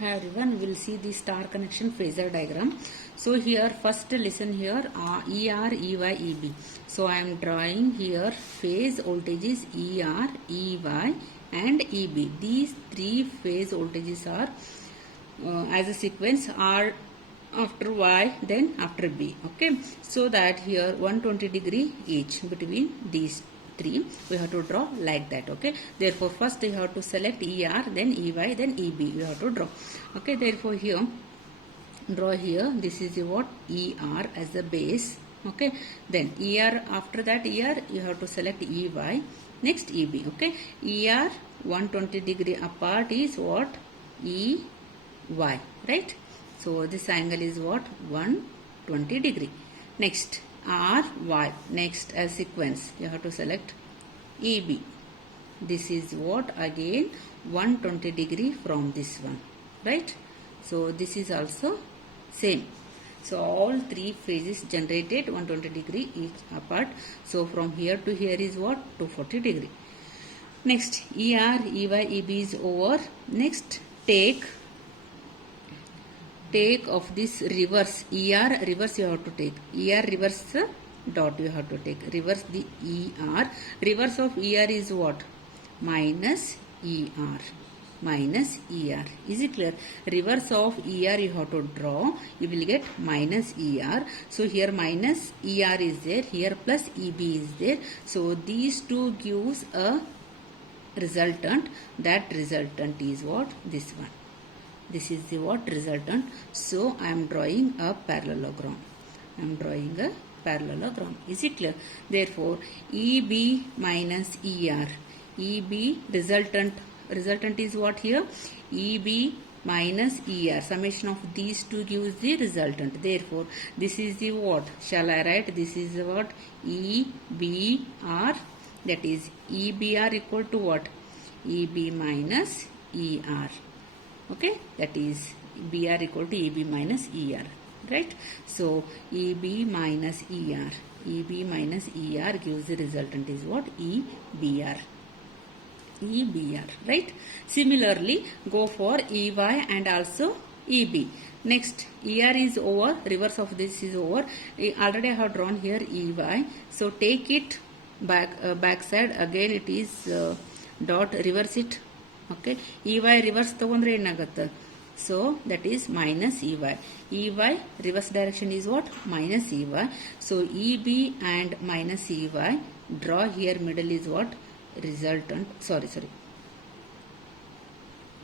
Hi everyone, we will see the star connection phasor diagram. So here first listen here ER, EY, EB. So I am drawing here phase voltages ER, EY and EB. These three phase voltages are as a sequence are after Y then after B. Okay, so that here 120 degree each between these three we have to draw like that. Okay, therefore first you have to select ER, then EY, then EB you have to draw. Okay, therefore here draw here, this is what ER as the base. Okay, then ER, after that ER you have to select EY, next EB. Okay, ER 120 degree apart is what EY, right? So this angle is what 120 degree. Next RY, next as sequence you have to select EB. This is what again 120 degree from this one, right? So this is also same. So all three phases generated 120 degree each apart. So from here to here is what 240 degree. Next ER, EY, EB is over. Next take of this reverse ER, reverse you have to take ER, reverse dot you have to take, reverse the ER. Reverse of ER is what minus ER, minus ER. Is it clear? Reverse of ER you have to draw, you will get minus ER. So here minus ER is there, here plus EB is there. So these two gives a resultant. That resultant is what this one. This is the what resultant. So I am drawing a parallelogram. I am drawing a parallelogram. Is it clear? Therefore EB minus ER, EB resultant is what here EB minus ER, summation of these two gives the resultant. Therefore this is the what shall I write, this is what EBR, that is EBR equal to what EB minus ER. Okay, that is BR equal to EB minus ER, right? So EB minus ER, EB minus ER gives the resultant is what EBR, EBR, right? Similarly go for EY and also EB. Next ER is over, reverse of this is over. Already I have drawn here EY. So take it back side again, it is dot, reverse it. Okay, EY reverse ತಗೊಂಡ್ರೆ ಏನಾಗುತ್ತೆ? So that is minus EY. EY reverse direction is what minus EY. So EB and minus EY, draw here middle is what resultant. Sorry,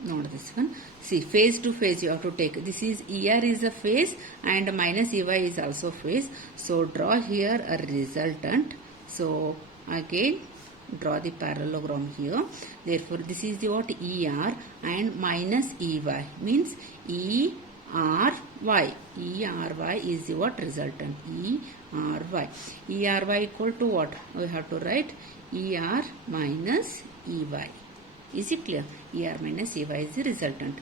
not this one. See, phase to phase you have to take. This is ER is a phase and minus EY is also phase. So draw here a resultant. So again draw the parallelogram here. Therefore this is the what ER and minus EY means ERY. ERY is the what resultant ERY. ERY equal to what we have to write ER minus EY. Is it clear? ER minus EY is the resultant.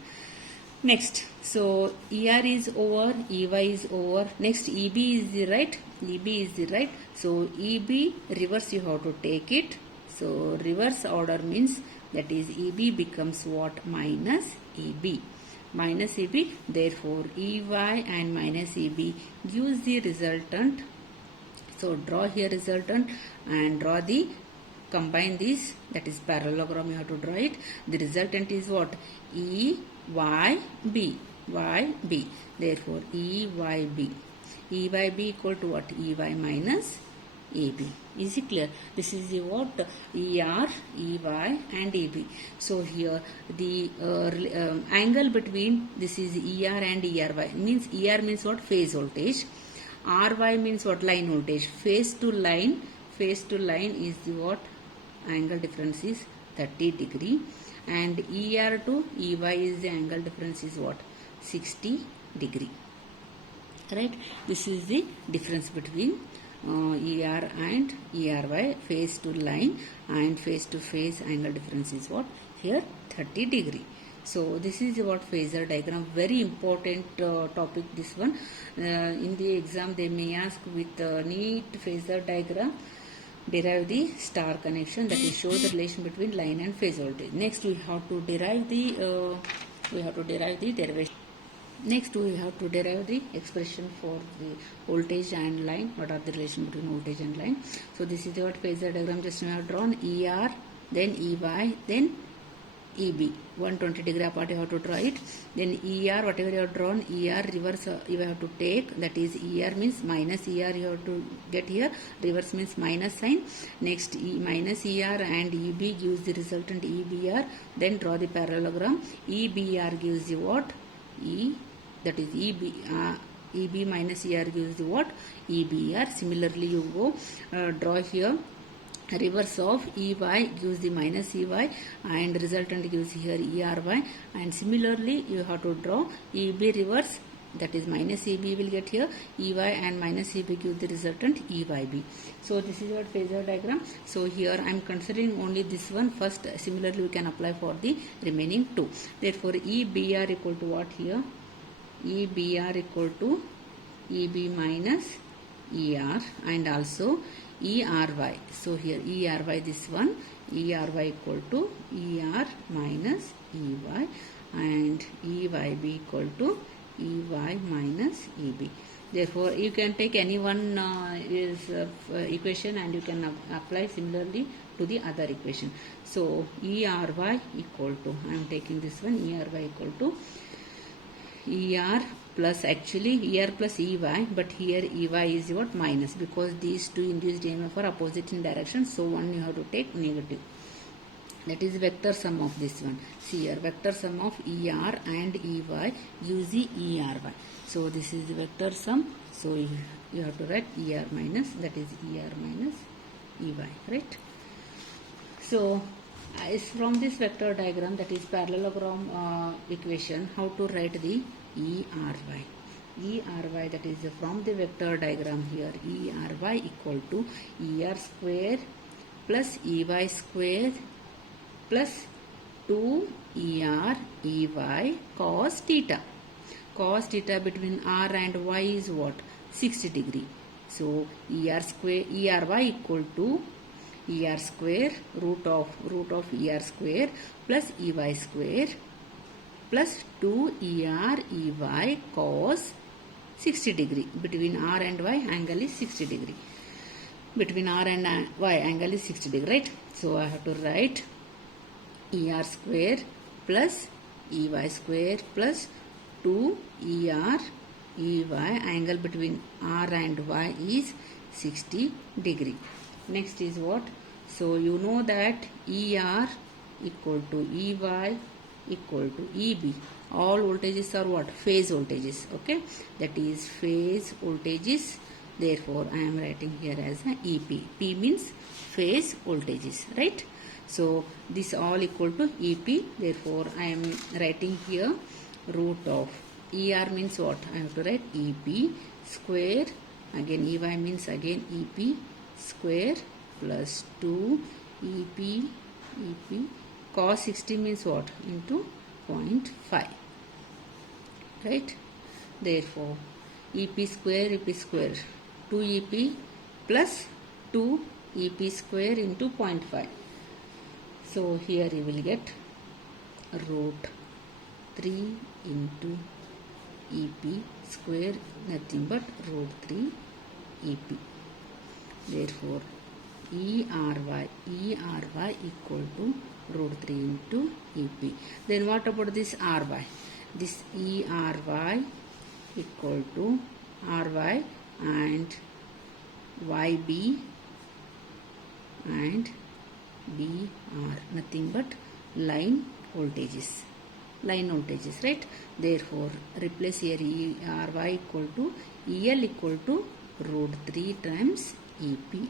Next, so ER is over, EY is over. Next EB is the right, EB is the right. So EB reverse you have to take it. So reverse order means that is EB becomes what minus EB, minus EB. Therefore EY and minus EB gives the resultant. So draw here resultant and draw the combine this, that is parallelogram you have to draw it. The resultant is what EYB, YB. Therefore EYB, EYB equal to what EY minus EB. Is it clear? This is the what ER, EY and EB. So here the angle between this is ER and ERY means ER means what phase voltage, RY means what line voltage. Phase to line is the what angle difference is 30 degree and ER to EY is the angle difference is what 60 degree, right? This is the difference between ER and ERY. Phase to line and phase to phase angle difference is what here 30 degree. So this is what phasor diagram, very important topic this one. In the exam they may ask with neat phasor diagram derive the star connection, that is show the relation between line and phase voltage. Next we have to derive the we have to derive the derivation. Next we have to derive the expression for the voltage and line. What are the relation between voltage and line? So this is what phasor diagram just we have drawn. ER, then EY, then EB. 120 degree apart you have to draw it. Then ER, whatever you have drawn, ER reverse you have to take. That is ER means minus ER you have to get here. Reverse means minus sign. Next minus ER and EB gives the resultant EBR. Then draw the parallelogram. EBR gives you what? That is EB minus ER gives the what? EBR. Similarly you go draw here. Reverse of EY gives the minus EY and resultant gives here ERY, and similarly you have to draw EB reverse, that is minus EB will get here EY, and minus EB gives the resultant EYB. So this is what phasor diagram. So here I am considering only this one first. Similarly we can apply for the remaining two. Therefore EBR equal to what here? EBR equal to EB minus ER and also ERY. So here ERY this one, ERY equal to ER minus EY and EYB equal to EY minus EB. Therefore you can take any one equation and you can apply similarly to the other equation. So ERY equal to, I am taking this one, ERY equal to ER plus, actually ER plus EY, but here EY is what? Minus, because these two induced EMF are opposite in direction, so one you have to take negative. That is vector sum of this one. See here, vector sum of ER and EY gives the ERY. So this is the vector sum, so you have to write ER minus, that is ER minus EY, right? So is from this vector diagram, that is parallelogram equation, how to write the ERY. ERY, that is from the vector diagram here, ERY equal to ER square plus EY square plus 2 ER EY cos theta. Cos theta between R and Y is what? 60 degree. So ER square, ERY equal to ER square root of ER square plus EY square plus 2 ER EY cos 60 degree. Between R and Y angle is 60 degree. Between R and Y angle is 60 degree, right? So I have to write ER square plus EY square plus 2 ER EY, angle between R and Y is 60 degree. Next is what? So you know that ER equal to EY equal to EB. All voltages are what? Phase voltages. Okay, that is phase voltages. Therefore I am writing here as a EP. P means phase voltages, right? So this all equal to EP. Therefore I am writing here root of ER means what? I have to write EP square, again EY means again EP square plus 2 EP cos 60 means what? Into 0.5, right? Therefore EP square 2 EP plus 2 EP square into 0.5. So here you will get root 3 into EP square, nothing but root 3 EP. Therefore ERY equal to root 3 into EP. Then what about this RY? This ERY equal to RY and YB and BR, nothing but line voltages, right? Therefore replace here ERY equal to EL equal to root 3 times EP.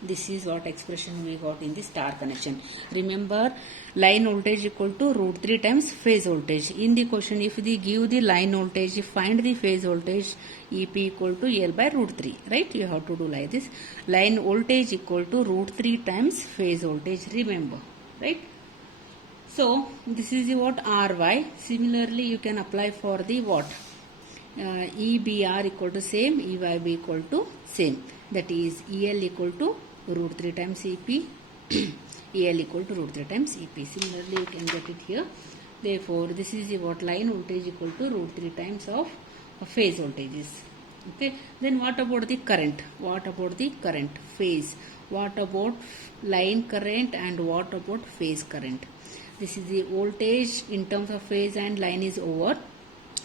This is what expression we got in the star connection. Remember, line voltage equal to root 3 times phase voltage. In the question, if they give the line voltage, find the phase voltage, EP equal to L by root 3, right? You have to do like this. Line voltage equal to root 3 times phase voltage, remember, right? So this is the what? RY. Similarly, you can apply for the what? EBR equal to same, EYB equal to same. That is EL equal to root 3 times EP EL equal to root 3 times EP. Similarly, you can get it here. Therefore, this is what line voltage equal to root 3 times of phase voltages. Okay. Then what about the current? What about the current? Phase. What about line current and what about phase current? This is the voltage in terms of phase and line is over.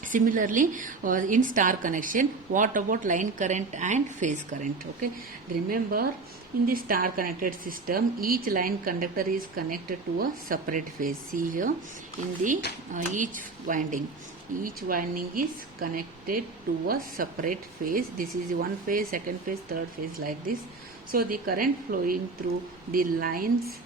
Similarly, in star connection, what about line current and phase current? Okay. Remember, in the star connected system, each line conductor is connected to a separate phase. See here, in the each winding is connected to a separate phase. This is one phase, second phase, third phase, like this. So the current flowing through the lines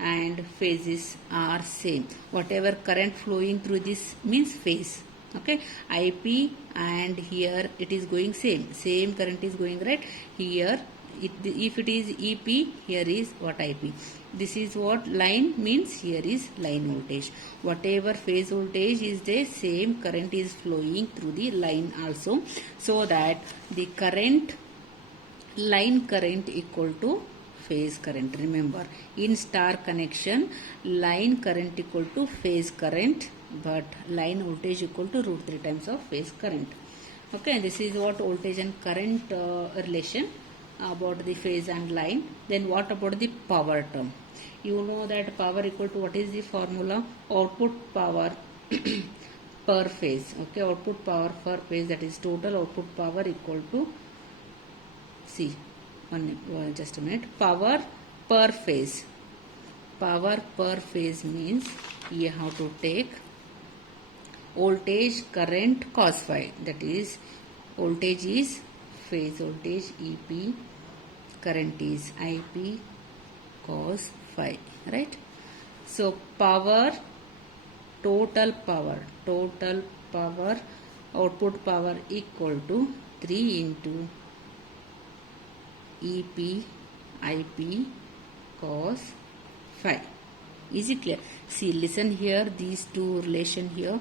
and phases are same. Whatever current flowing through this means phase. Okay, IP, and here it is going same current is going, right? Here if it is EP, here is what IP. This is what line means, here is line voltage. Whatever phase voltage is there, same current is flowing through the line also, so that the current, line current equal to phase current. Remember, in star connection, line current equal to phase current, but line voltage equal to root 3 times of phase current. Okay, this is what voltage and current relation about the phase and line. Then what about the power term? You know that power equal to, what is the formula? Output power per phase. Okay, output power per phase, that is total output power equal to, see, just a minute, power per phase. Power per phase means you have to take voltage, current, cos phi. That is, voltage is phase voltage EP, current is IP, cos phi, right? So power, total power, output power equal to 3 into EP, IP, cos phi. Is it clear? See, listen here, these two relation here.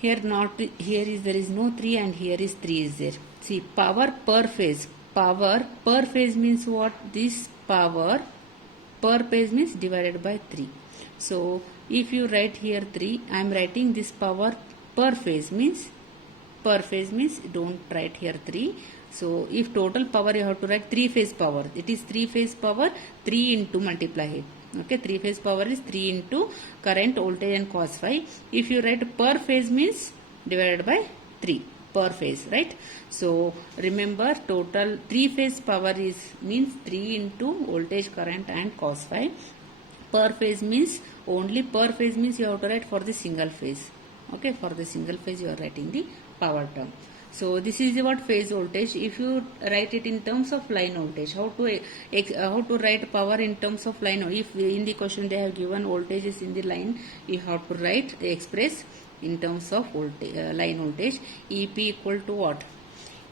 Here there is no 3 and here is 3 is there. See, power per phase. Power per phase means what? This power per phase means divided by 3. So, if you write here 3, I am writing this power per phase means don't write here 3. So, if total power you have to write 3 phase power. It is 3 phase power, 3 into multiply it. Okay, 3 phase power is 3 into current, voltage and cos phi. If you write per phase means divided by 3 per phase, right? So remember, total 3 phase power is means 3 into voltage, current and cos phi. Per phase means, only per phase means you have to write for the single phase. Okay, for the single phase you are writing the power term. So this is what phase voltage. If you write it in terms of line voltage, how to write power in terms of line? If in the question they have given voltages in the line, you have to write, express in terms of voltage, line voltage. EP equal to what?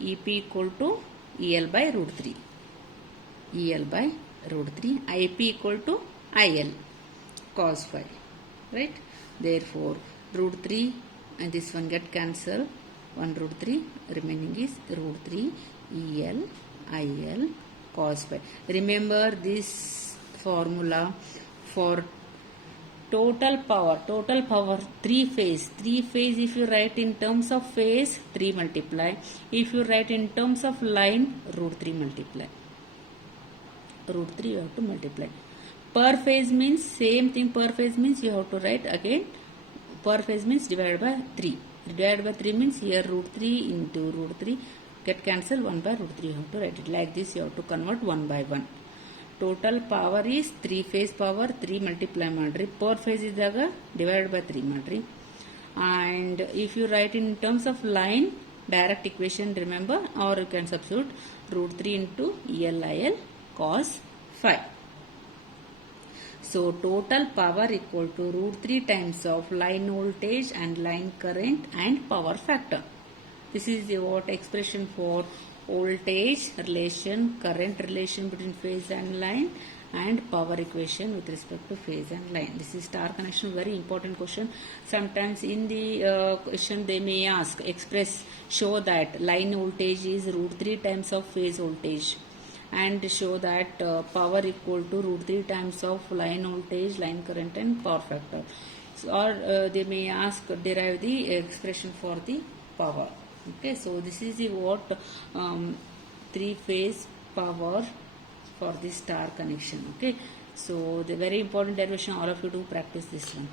EP equal to EL by root 3. EL by root 3. IP equal to IL cos phi, right? Therefore, root 3 and this one get cancelled. 1 root 3, remaining is root 3 EL IL cos phi. Remember this formula for total power 3 phase. If you write in terms of phase, 3 multiply. If you write in terms of line, root 3 multiply. Root 3 you have to multiply. Per phase means same thing. Per phase means you have to write again. Per phase means divided by 3. Divided by 3 means here root 3 into root 3 get cancelled, 1 by root 3 you have to write it. Like this you have to convert 1 by 1. Total power is 3 phase power, 3 multiply madri. Per phase is daga divided by 3 madri. And if you write in terms of line, direct equation remember, or you can substitute root 3 into ELIL cos phi. So total power equal to root 3 times of line voltage and line current and power factor. This is the what expression for voltage relation, current relation between phase and line, and power equation with respect to phase and line. This is star connection, very important question. Sometimes in the question they may ask, show that line voltage is root 3 times of phase voltage and show that power equal to root 3 times of line voltage, line current and power factor. So, or they may ask derive the expression for the power. Okay, so this is the what three phase power for the star connection. Okay, so the very important derivation, all of you do practice this one.